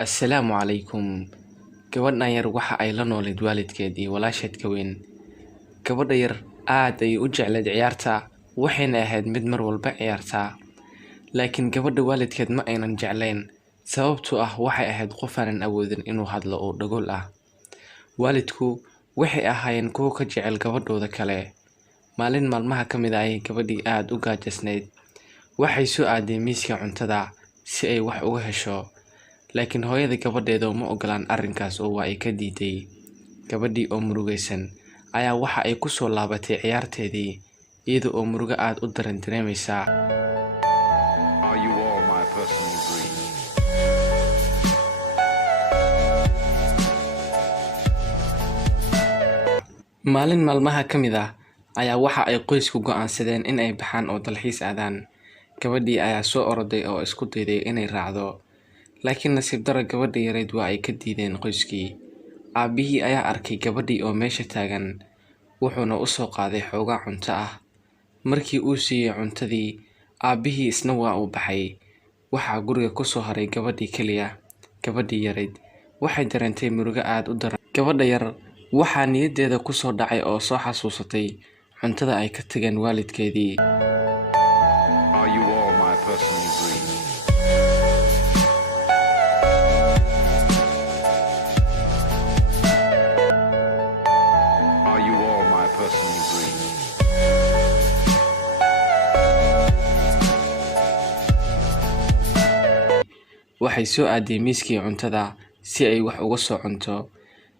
Assalaamu calaykum. Gabadhan yar waxa ay la noolayd waalidkeed iyo walaasheed ka weyn. Gabadha yar aad ayay u jeclayd ciyaarta, waxayna ahayd mid mar walba ciyaarta. Laakiin gabadha waalidkeed ma aynan jeclayn, sababtoo ah waxay ahayd qof aanan awoodin inuu hadlo oo dhagool ah. Waalidku waxay ahaayeen kuwo ka jecel gabadhooda kale. Maalin maalmaha ka mid ah ayay gabadhii aad u gaajasnayd. Waxay soo aaday miiska cuntada si ay wax uga hesho. Laakiin hooyada gabadheeda ma ogolaan arrinkaas oo waa ay ka diiday. Gabadhii oo murugaysan ayaa waxa ay ku soo laabatay ciyaarteedii, iyada oo murugo aad u daran dareemaysa. Maalin maalmaha ka mid ah ayaa waxa ay qoysku go'aansadeen in ay baxaan oo dalxiis aadaan. Gabadhii ayaa soo oroday oo isku dayday inay raacdo. Laakiin nasiib darro gabadha yareed waa ay ka diideen qoyskii. Aabbihii ayaa arkay gabadhii oo meesha taagan, wuxuuna u soo qaaday xoogaa cunto ah. Markii uu siiyey cuntadii, aabbihii isna waa uu baxay. Waxaa guriga ku soo haray gabadhii keliya. Gabadhii yareed waxay dareentay murugo aad u daran. Gabadha yar waxaa niyaddeeda ku soo dhacay oo soo xasuusatay cuntada ay ka tageen waalidkeedii. Waxay soo aaday miiskii cuntada si ay wax uga soo cunto.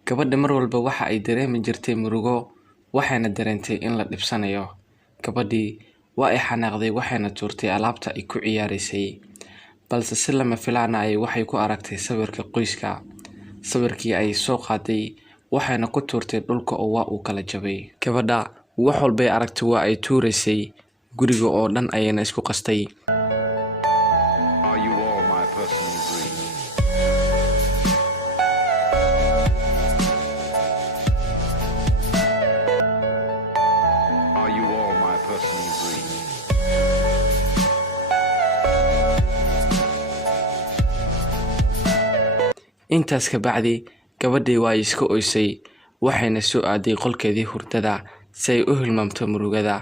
Gabadha mar walba waxa ay dareemi jirtay murugo, waxayna dareentay in la dhibsanayo. Gabadhii waa ay xanaaqday waxayna tuurtay alaabta ay ku ciyaaraysay. Balse si lama filaan ah waxay ku aragtay sawirka qoyska. Sawirkii ay soo qaaday waxayna ku tuurtay dhulka oo waa uu kala jabay. Gabadha wax walba ay aragtay waa ay tuuraysay. Guriga oo dhan ayayna isku qastay. Intaas ka bacdi gabadhii waa ay iska oysay, waxayna soo aaday qolkeedii hurdada si ay u hilmaamto murugada.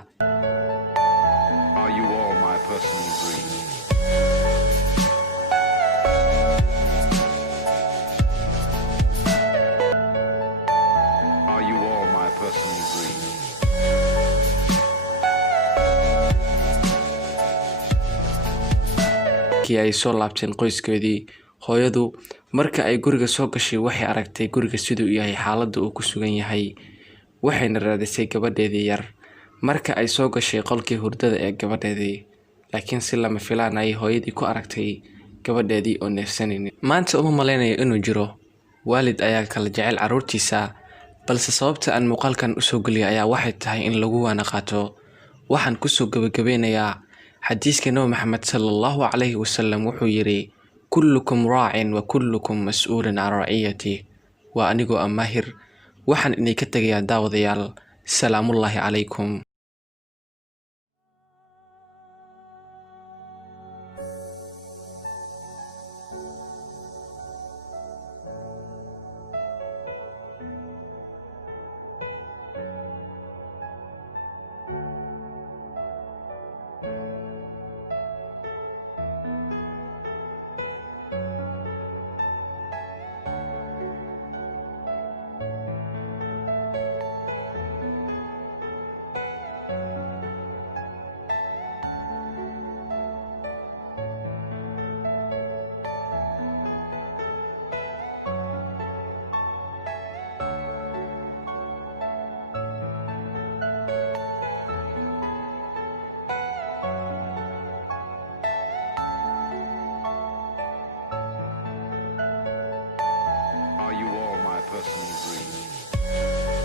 Markii ay soo laabteen qoyskeedii, hooyadu marka ay guriga soo gashay waxay aragtay guriga siduu yahay xaaladda uu ku sugan yahay. Waxayna raadisay gabadheedii yar. Marka ay soo gashay qolkii hurdada ee gabadheedii, laakiin si lama filaan ah hooyadii ku aragtay gabadheedii oo neefsanaynin. Maanta uma malaynayo inuu jiro waalid ayaa kala jecel carruurtiisa, balse sababta aan muuqaalkan u soo geliyay ayaa waxay tahay in lagu waana qaato. Waxaan ku soo gabagabeynayaa xadiiska Nabi Maxamed sallallahu calayhi wasallam wuxuu yiri: kullukum raacin wa kullukum mas'uulun can raciyatihi. Waa anigoo Maahir, waxaan idinka tagayaa daawadayaal. Salaamullaahi calaykum. Personal dream.